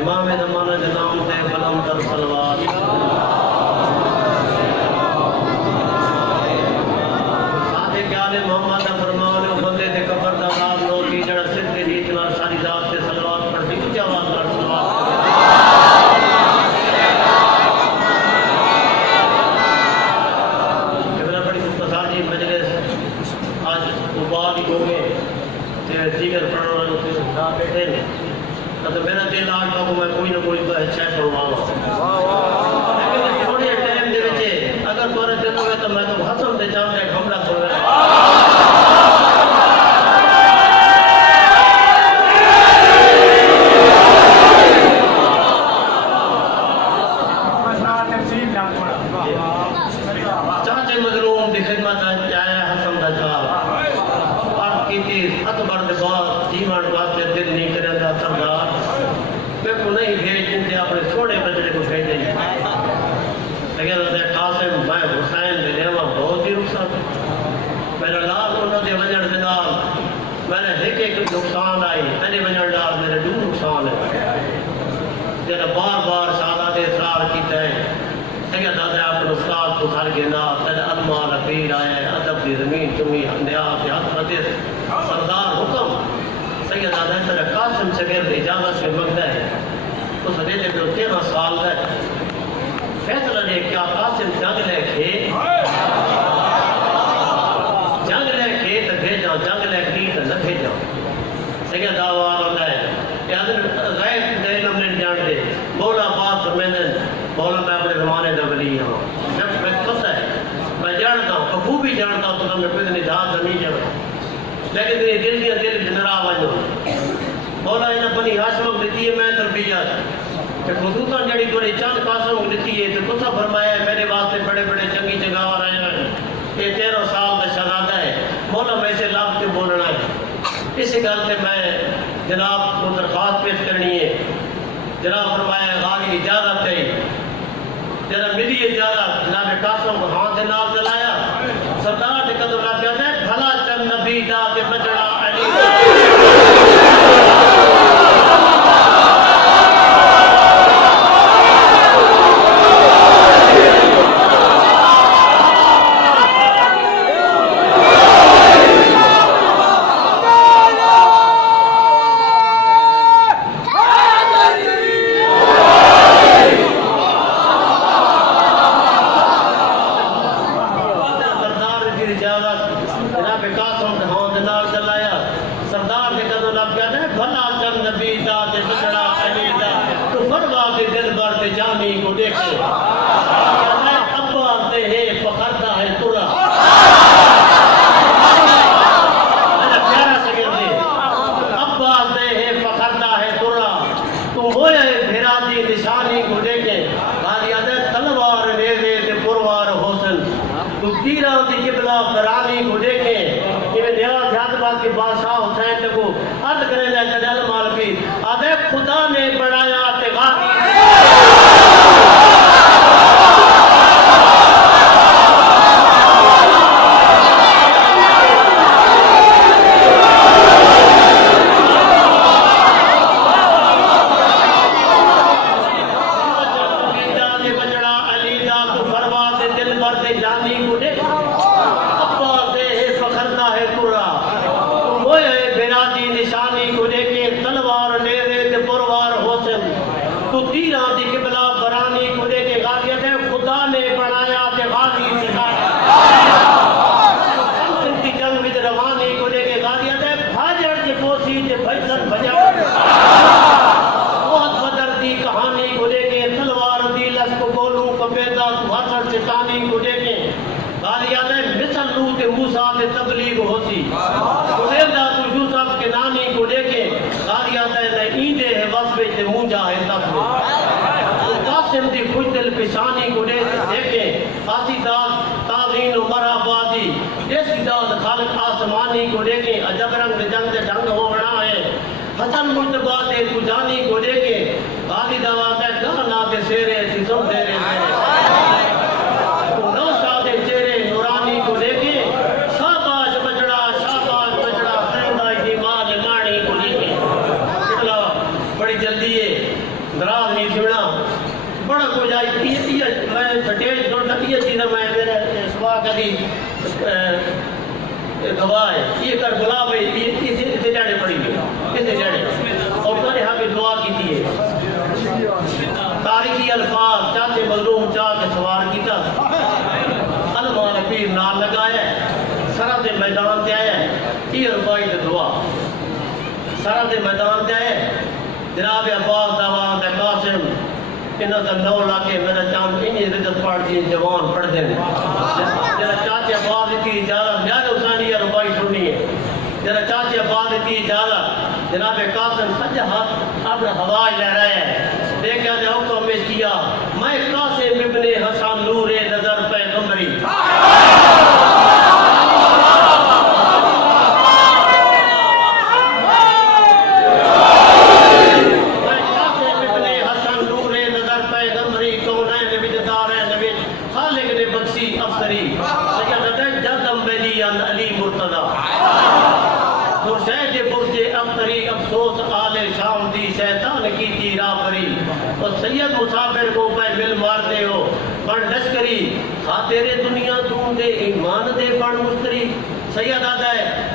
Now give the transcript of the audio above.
امام زمانہ جنام تے قلم تر صلوات ساتھ کیال محمد فرمان بندے تے قبر دا راز لوٹی جڑا سر تے نیت نال ساری ذات تے صلوات پڑھدی اونچی آواز نال صلوات میرا بڑی مختصر جی مجلس آج مبارک ہو گئے تے دیگر پڑھنے والے تے بیٹھے نے تو میرا دل آج کو میں کوئی نہ کوئی شے پڑھواں لیکن تھوڑے ٹائم دے وچ اگر تھوڑے دل ہوئے تو میں تو حسن تے چاہتا ہے گھمڑا سننا چاچے مظلوم دی خدمت آیا حسن دا چاہ اور کیتی اکبر دے بعد جیون واسطے دل نہیں کرندا سردار میں کو نہیں بھیج دے اپنے چھوڑے بچڑے کو بھیج دیں لیکن حضرت قاسم میں حسین دے لیوا بہت ہی رخصت میرا لال انہوں دے وجڑ دے نال میں نے ایک نقصان آئی تیرے وجڑ نال میرے دو نقصان ہے جڑا بار بار سادات اصرار کیتا ہے اگر دادا اپنے استاد کو گھر گینا تیرے علماء رفیر آئے ادب دی زمین چمی اندیاب دی حد فتح سردار حکم سید دادا تیرے قاسم شگرد اجازت سے مگدہ ہے اس حدیث پہ 13 سال ہے فیصلہ نے کیا قاسم جنگ لے کھے تو بھیجا جنگ لے کھی تو نہ بھیجا سید دعوار اللہ ہے کہ حضرت غیب دے نمنے جان دے مولا پاس فرمیدن مولا میں اپنے زمانے دا ولی ہوں جب میں پتہ ہے میں جانتا ہوں بخوبی جانتا ہوں تو میں پتہ نہیں جہاں زمین جانتا لیکن میری دل دیا دل جنرا آواز مولا انہیں بنی ہاشم دیتی ہے میں تربیت کہ خصوصاً جڑی بڑی چند قاسم دیتی ہے تو کچھ فرمایا ہے میرے واسطے بڑے بڑے چنگی جگہ اور آئے ہیں یہ 13 سال میں شہزادہ ہے مولا میں اسے لفظ کیوں بولنا ہے اسی گل سے میں جناب کو درخواست پیش کرنی ہے جناب فرمایا غالی اجازت ہے جناب ملی اجازت جناب قاسم کو ہاتھ نال چلایا سردار نے قدم رکھ جاتا ہے بھلا چند نبی دا کے بچڑا علی خدا نے بڑھایا تبلیغ ہوتی خلیلدہ تو یوسف کے نانی کو دیکھے قاضی آتا ہے ایندے ہے وصفے تے مونجا ہے تفلیغ قاسم دی خوش دل پیشانی کو دیکھے آسی داد تعظین و مرحبادی جیسی داد خالق آسمانی کو دیکھے عجب رنگ جنگ دے ڈھنگ ہونا ہے حسن مجتبہ دے تجانی کو دیکھے قاضی دعوات ہے گانا دے سیرے سی سب دے رہے دراز نہیں سمنا بڑا کچھ آئی میں سٹیج سنتا یہ چیزیں میں میرے سوا کبھی گواہ ہے یہ کربلا میں اسے جانے پڑی گئی اسے جانے اور تو نے ہمیں دعا کی تھی تاریخی الفاظ چاہتے مظلوم چاہتے سوار کیتا المال پیر نال لگایا سرحد میدان تے آیا یہ ربائی تے دعا سرحد میدان تے آیا جناب عباس داوان دے قاسم انہاں دا نو لاکے میرا چاند انہی رجت پڑھ دی جوان پڑھ دیں جرا چاچے عباس کی اجازت میاد حسینی ربائی سننی ہے جرا چاچے عباس کی اجازت جناب قاسم سجا ہاتھ اپنا ہواج لے رہے ہیں دیکھا نے حکم میں کیا میں قاسم ابن حسن نور نظر پیغمبری سید مسافر کو پہ مل مارتے ہو پڑھ لشکری تیرے دنیا تم دے ایمان دے پڑھ مستری سید آتا ہے